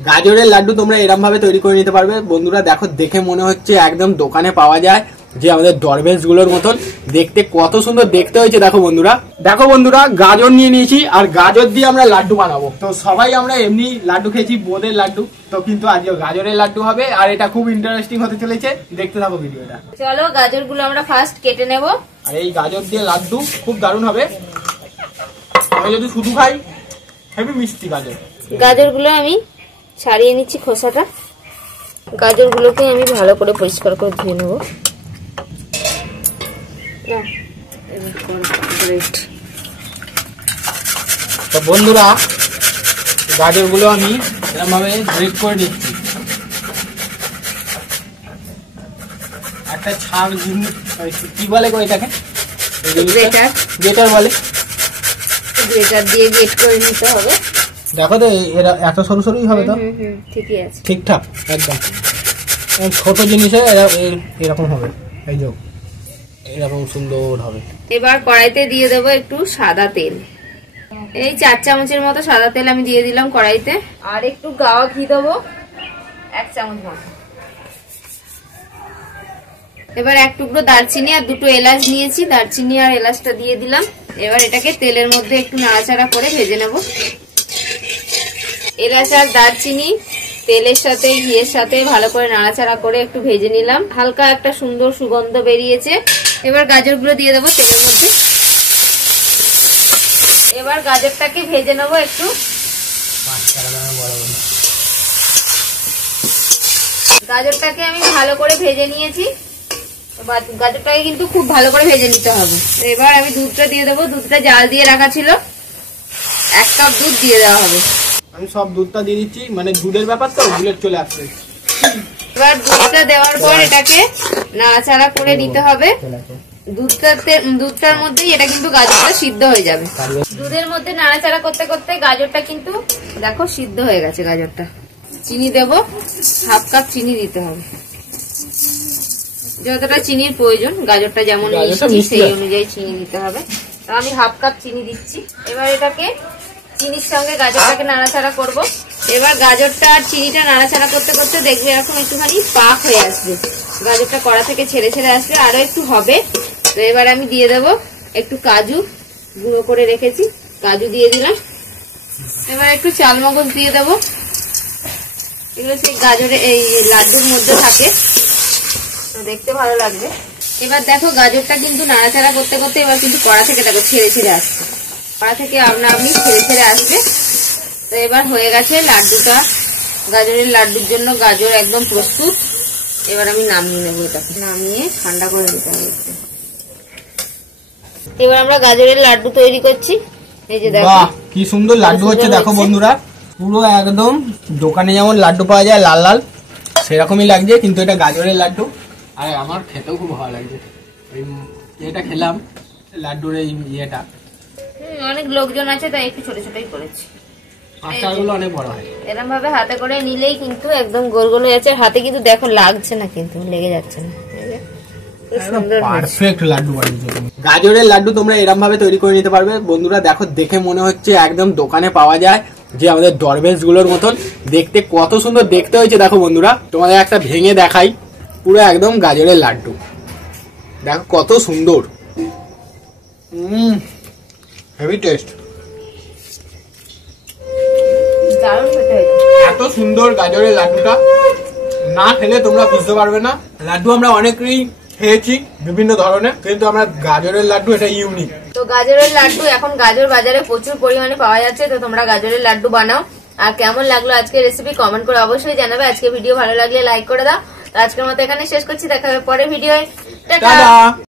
গাজরের লাড্ডু তোমরা এরকম ভাবে তৈরি করে নিতে পারবে বন্ধুরা। দেখো, দেখে মনে হচ্ছে একদম দোকানে পাওয়া যায় যে আমাদের ডরবেলস গুলোর মতন দেখতে, কত সুন্দর দেখতে হয়েছে। দেখো বন্ধুরা গাজর নিয়ে নিয়েছি আর গাজর দিয়ে আমরা লাড্ডু বানাবো। তো সবাই আমরা এমনি লাড্ডু খেয়েছি, বোঁদের লাড্ডু, তো কিন্তু আজকে গাজরের লাড্ডু হবে আর এটা খুব ইন্টারেস্টিং হতে চলেছে। দেখতে থাকো ভিডিওটা। চলো গাজর গুলো আমরা ফার্স্ট কেটে নেব। আর এই গাজর দিয়ে লাড্ডু খুব দারুণ হবে। আমি যদি শুধু খাই হেভি মিষ্টি গাজর গুলো আমি ছাড়িয়ে নিচ্ছি খোসাটা। গাজর গুলোকে আমি ভালো করে পরিষ্কার করে ধুয়ে নেব। তো বন্ধুরা গাজর গুলো আমি এরকম ভাবে গ্রেট করে নিচ্ছি। একটা ছাড় কি বলে গো এটাকে? গ্রেটার বলে। গ্রেটার দিয়ে গ্রেট করে নিতে হবে। দেখো তো এরা এত সরু সরুই হবে তো? ঠিকই আছে, ঠিকঠাক একদম। ছোট জিনিসে এরকম হবে, এই যে এরকম সুন্দর হবে। এবার কড়াইতে দিয়ে দেবো একটু সাদা তেল। এই 4 চামচের মতো সাদা তেল আমি দিয়ে দিলাম কড়াইতে। আর একটু গাওয়া ঘি দেবো 1 চামচ মতো। এবার 1 টুকরো দারচিনি আর 2টো এলাচ নিয়েছি, দারচিনি আর এলাচটা দিয়ে দিলাম। এবার এটাকে তেলের মধ্যে একটু নাড়াচাড়া করে ভেজে নেব। এলাচ আর দারচিনি তেলের সাথে ঘিয়ের সাথে ভালো করে নাড়াচাড়া করে একটু ভেজে নিলাম। হালকা একটা সুন্দর সুগন্ধ বেরিয়েছে। এবার গাজরগুলো দিয়ে দেবো তেলের মধ্যে। এবার গাজরটাকে ভেজে নেব একটু। গাজরটাকে আমি ভালো করে ভেজে নিয়েছি। গাজরটাকে কিন্তু খুব ভালো করে ভেজে নিতে হবে। এবার আমি দুধটা দিয়ে দেবো। দুধটা জাল দিয়ে রাখা ছিল, 1 কাপ দুধ দিয়ে দেওয়া হবে। আমি সব দুধটা দিয়ে দিচ্ছি, মানে দুধের ব্যাপার তো বুলেট চলে আসছে। এবার দুধটা দেওয়ার পর এটাকে নাড়াচাড়া করে নিতে হবে। দুধটার মধ্যেই এটা কিন্তু গাজরটা সিদ্ধ হয়ে যাবে। দুধের মধ্যে নাড়াচাড়া করতে করতে গাজরটা কিন্তু দেখো সিদ্ধ হয়ে গেছে। গাজরটা চিনি দেব, 1/2 কাপ চিনি দিতে হবে। যতটা চিনির প্রয়োজন, গাজরটা যেমন মিষ্টি সেই অনুযায়ী চিনি দিতে হবে। তো আমি 1/2 কাপ চিনি দিচ্ছি। এবার এটাকে চিনির সঙ্গে গাজরটাকে নাড়াচাড়া করব। এবার গাজরটা আর চিনিটা নাড়াচাড়া করতে করতে দেখবে এরকম একটুখানি পাক হয়ে আসবে। গাজরটা কড়া থেকে ছেড়ে ছেড়ে আসবে, আরো একটু হবে। তো এবার আমি দিয়ে দেব একটু কাজু গুঁড়ো করে রেখেছি, কাজু দিয়ে দিলাম। এবার একটু চালমগজ দিয়ে দেব। এগুলো সেই গাজরে এই লাড্ডুর মধ্যে থাকে, তো দেখতে ভালো লাগবে। এবার দেখো গাজরটা কিন্তু নাড়াচাড়া করতে করতে এবার কিন্তু কড়া থেকে দেখো ছেড়ে ছেড়ে আসছে। কড়া থেকে আপনি ছেড়ে ছেড়ে আসবে। তো এবার হয়ে গেছে লাড্ডুটা। গাজরের লাড্ডুর জন্য গাজর একদম প্রস্তুত। এবার আমি নামিয়ে নেবো। এটাকে নামিয়ে ঠান্ডা করে দিতে হবে। এবার আমরা গাজরের লাড্ডু তৈরি করছি। এই যে দেখো কি সুন্দর লাড্ডু হচ্ছে। দেখো বন্ধুরা, পুরো একদম দোকানে যেমন লাড্ডু পাওয়া যায় লাল লাল, সেরকমই লাগছে, কিন্তু এটা গাজরের লাড্ডু। আর আমার খেতেও খুব ভালো লাগছে। এটা খেলাম লাড্ডুর এই ইয়েটা। অনেক লোকজন আছে তাই একটু ছোট ছোটই করেছি। আকারগুলো অনেক বড় হয়। এরকম ভাবে হাতে করে নিলেই কিন্তু একদম গোল গোল হয়ে যাচ্ছে। হাতে কিন্তু দেখো লাগছে না, কিন্তু লেগে যাচ্ছে না। পারফেক্ট লাড্ডু বানিয়েছো তুমি। গাজরের লাড্ডু তোমরা এরকম ভাবে তৈরি করে নিতে পারবে বন্ধুরা। দেখো, দেখে মনে হচ্ছে একদম দোকানে পাওয়া যায় যে আমাদের ডরবেলস গুলোর মতন দেখতে, কত সুন্দর দেখতে হয়েছে। দেখো বন্ধুরা, তোমাদের একটা ভেঙে দেখাই। পুরো একদম গাজরের লাড্ডু, দেখো কত সুন্দর। Heavy taste. এত সুন্দর গাজরের লাড্ডুটা না খেলে তোমরা বুঝতে পারবে না। লাড্ডু আমরা অনেকেই খেয়েছি বিভিন্ন ধরনের, কিন্তু আমরা গাজরের লাড্ডু এটা ইউনিক। তো গাজরের লাড্ডু এখন গাজর বাজারে প্রচুর পরিমাণে পাওয়া যাচ্ছে। তো তোমরা গাজরের লাড্ডু বানাও। আর কেমন লাগলো আজকের রেসিপি কমেন্ট করে অবশ্যই জানাবে। আজকে ভিডিও ভালো লাগলে লাইক করে দাও। তো আজকের মতো এখানে শেষ করছি, দেখা হবে পরের ভিডিওয়। টাটা।